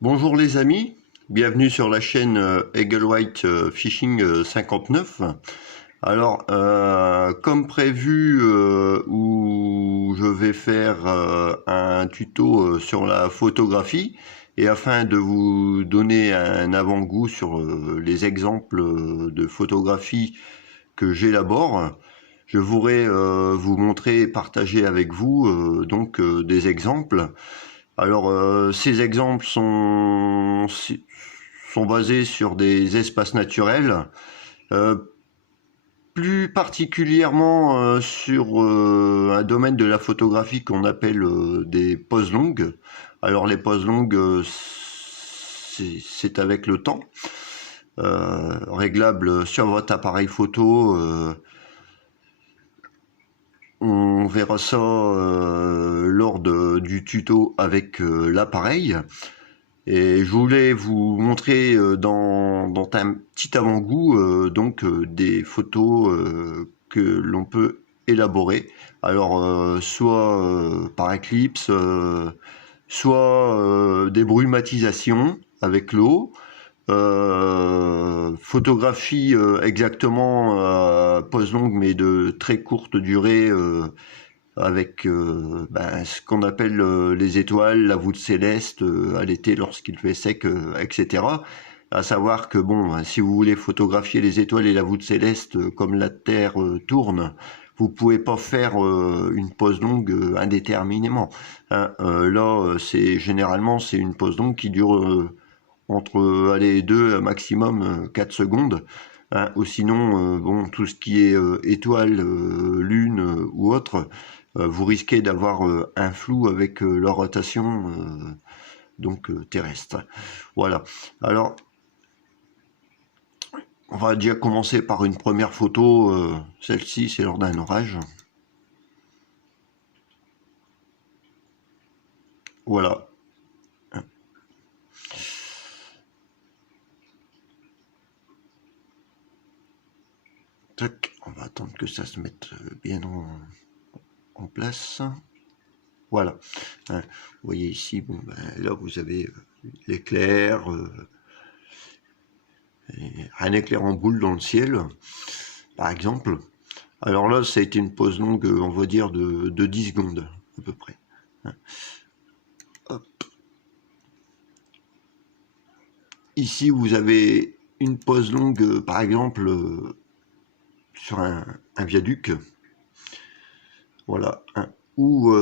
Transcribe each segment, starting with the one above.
Bonjour les amis, bienvenue sur la chaîne Eagle-White Fishing 59. Alors, comme prévu, où je vais faire un tuto sur la photographie, et afin de vous donner un avant-goût sur les exemples de photographie que j'élabore, je voudrais vous montrer et partager avec vous des exemples. Alors, ces exemples sont basés sur des espaces naturels, euh, plus particulièrement sur un domaine de la photographie qu'on appelle des poses longues. Alors, les poses longues, c'est avec le temps, réglable sur votre appareil photo. On verra ça lors du tuto avec l'appareil. Et je voulais vous montrer dans un petit avant-goût des photos que l'on peut élaborer. Alors soit par éclipse, soit des brumatisations avec l'eau, photographie exactement pose longue mais de très courte durée avec ce qu'on appelle les étoiles, la voûte céleste à l'été lorsqu'il fait sec, etc. À savoir que bon, si vous voulez photographier les étoiles et la voûte céleste comme la Terre tourne, vous pouvez pas faire une pause longue indéterminément. Hein. Là, c'est une pause longue qui dure entre allez, 2 maximum 4 secondes. Hein. Ou sinon, tout ce qui est étoiles, lune ou autre, vous risquez d'avoir un flou avec leur rotation terrestre. Voilà. Alors, on va déjà commencer par une première photo. Celle-ci, c'est lors d'un orage. Voilà. Tac, on va attendre que ça se mette bien en place. Voilà. Hein, vous voyez ici, là vous avez l'éclair, un éclair en boule dans le ciel, par exemple. Alors là, ça a été une pause longue, on va dire, de 10 secondes, à peu près. Hein. Hop. Ici, vous avez une pause longue, par exemple, sur un viaduc. Voilà. Hein, où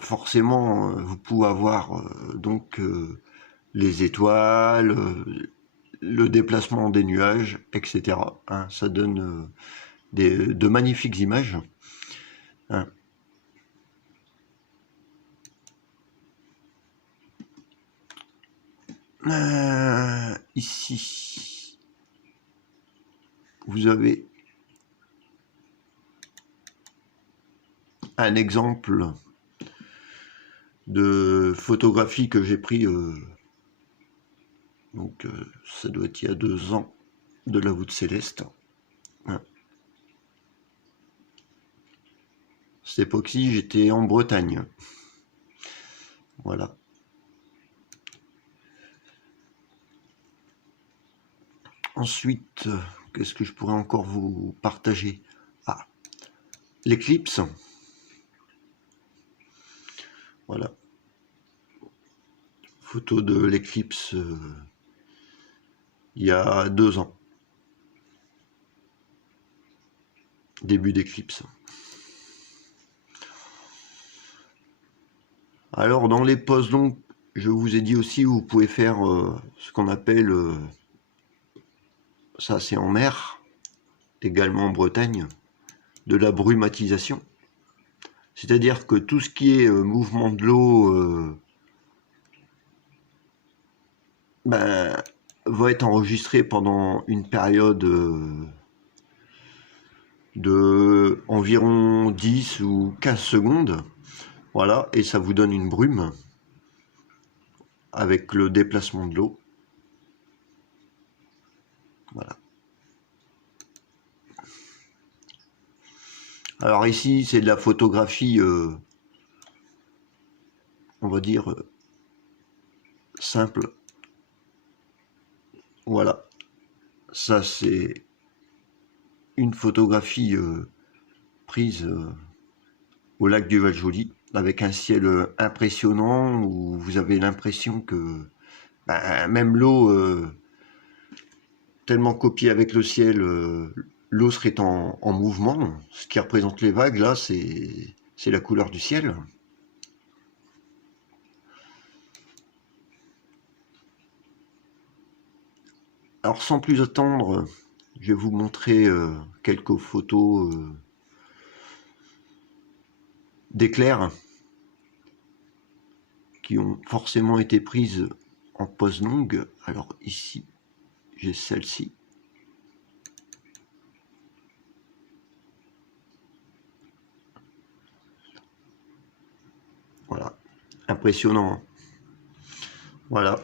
forcément, vous pouvez avoir les étoiles, le déplacement des nuages, etc. Hein, ça donne de magnifiques images. Hein. Ici, vous avez un exemple de photographie que j'ai pris, ça doit être il y a 2 ans, de la voûte céleste. Hein. Cette époque-ci, j'étais en Bretagne. Voilà. Ensuite, qu'est-ce que je pourrais encore vous partager? Ah, l'éclipse. Voilà. Photo de l'éclipse il y a 2 ans. Début d'éclipse. Alors, dans les poses longues, je vous ai dit aussi, vous pouvez faire ce qu'on appelle, ça c'est en mer, également en Bretagne, de la brumatisation. C'est-à-dire que tout ce qui est mouvement de l'eau va être enregistré pendant une période de environ 10 ou 15 secondes. Voilà, et ça vous donne une brume avec le déplacement de l'eau. Voilà. Alors ici, c'est de la photographie, on va dire, simple, Voilà, ça c'est une photographie prise au lac du Val-Joli, avec un ciel impressionnant, où vous avez l'impression que même l'eau, tellement copiée avec le ciel, l'eau serait en mouvement. Ce qui représente les vagues, là, c'est la couleur du ciel. Alors sans plus attendre, je vais vous montrer quelques photos d'éclairs qui ont forcément été prises en pose longue. Alors ici, j'ai celle-ci. Voilà, impressionnant, hein. Voilà.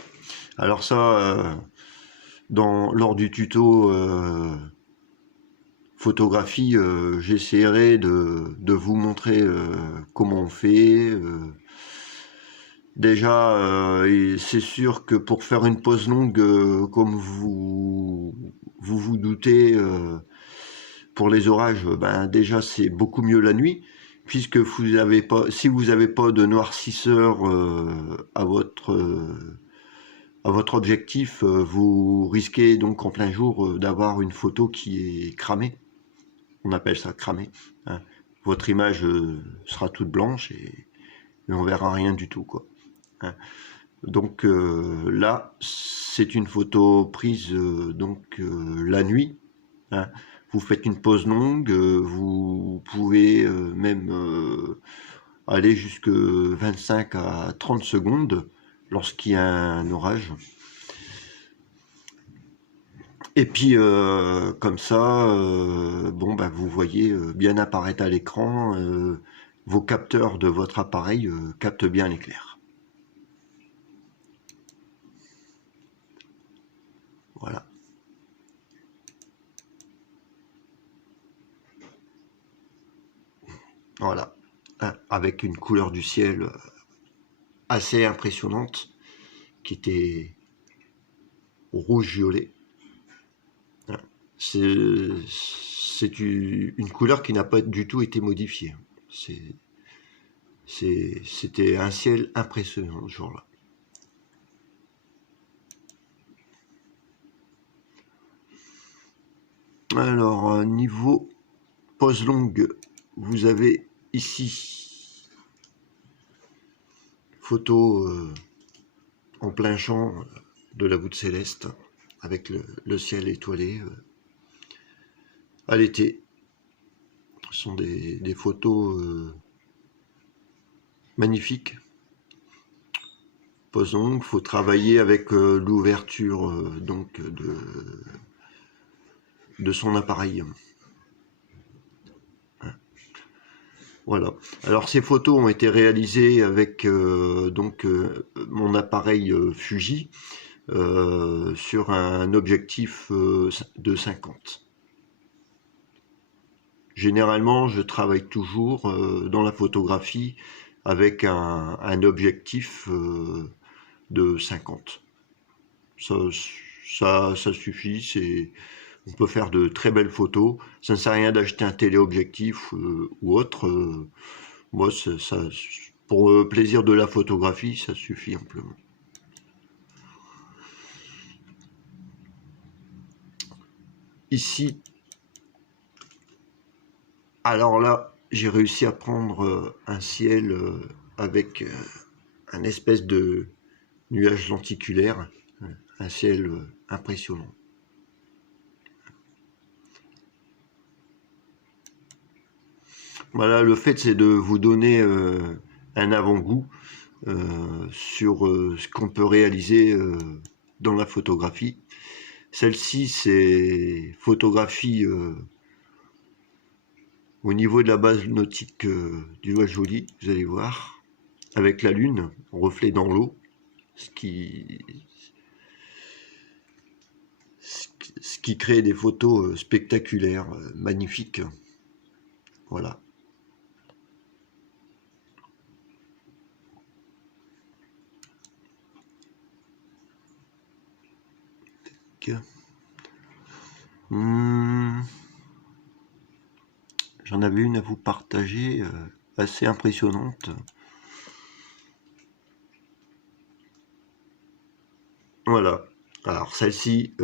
Alors ça, lors du tuto photographie, j'essaierai de vous montrer comment on fait. Déjà, c'est sûr que pour faire une pose longue, comme vous doutez, pour les orages, déjà c'est beaucoup mieux la nuit, puisque si vous n'avez pas de noircisseur à votre objectif, vous risquez donc en plein jour d'avoir une photo qui est cramée. On appelle ça cramée, hein. Votre image sera toute blanche et on verra rien du tout, quoi, hein. Donc là, c'est une photo prise la nuit, hein. Vous faites une pause longue, vous pouvez même aller jusque 25 à 30 secondes lorsqu'il y a un orage. Et puis comme ça, vous voyez bien apparaître à l'écran, vos capteurs de votre appareil captent bien l'éclair. Voilà. Voilà. Avec une couleur du ciel assez impressionnante, qui était rouge-violet. C'est une couleur qui n'a pas du tout été modifiée. C'était un ciel impressionnant ce jour-là. Alors, niveau pose longue, vous avez ici photo en plein champ de la voûte céleste, avec le ciel étoilé à l'été. Ce sont des photos magnifiques. Pose longue, faut travailler avec l'ouverture de son appareil. Voilà. Alors ces photos ont été réalisées avec mon appareil Fuji sur un objectif de 50. Généralement, je travaille toujours dans la photographie avec un objectif de 50. Ça suffit. On peut faire de très belles photos. Ça ne sert à rien d'acheter un téléobjectif ou autre. Moi, pour le plaisir de la photographie, ça suffit amplement. Ici, alors là, j'ai réussi à prendre un ciel avec un espèce de nuage lenticulaire, un ciel impressionnant. Voilà, le fait, c'est de vous donner un avant-goût sur ce qu'on peut réaliser dans la photographie. Celle-ci, c'est photographie au niveau de la base nautique du Val-Joli, vous allez voir, avec la lune, reflet dans l'eau, ce qui crée des photos spectaculaires, magnifiques. Voilà. magnifique. J'en avais une à vous partager, assez impressionnante. Voilà. Alors celle-ci,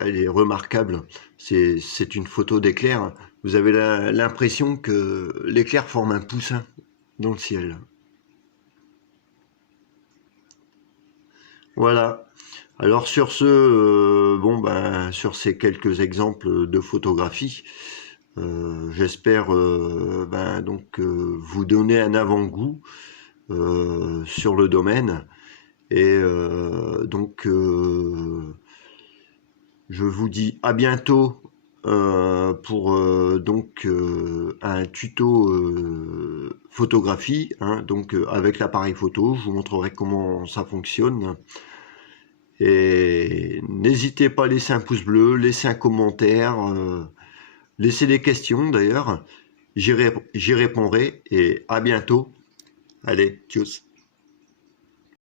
elle est remarquable. C'est une photo d'éclair. Vous avez l'impression que l'éclair forme un poussin dans le ciel. Voilà. Alors sur ce, bon ben sur ces quelques exemples de photographie, j'espère ben, donc vous donner un avant-goût sur le domaine. Et donc je vous dis à bientôt pour donc un tuto photographie, hein, donc avec l'appareil photo. Je vous montrerai comment ça fonctionne. Et n'hésitez pas à laisser un pouce bleu, laisser un commentaire, laissez des questions d'ailleurs. J'y répondrai et à bientôt. Allez, tchuss.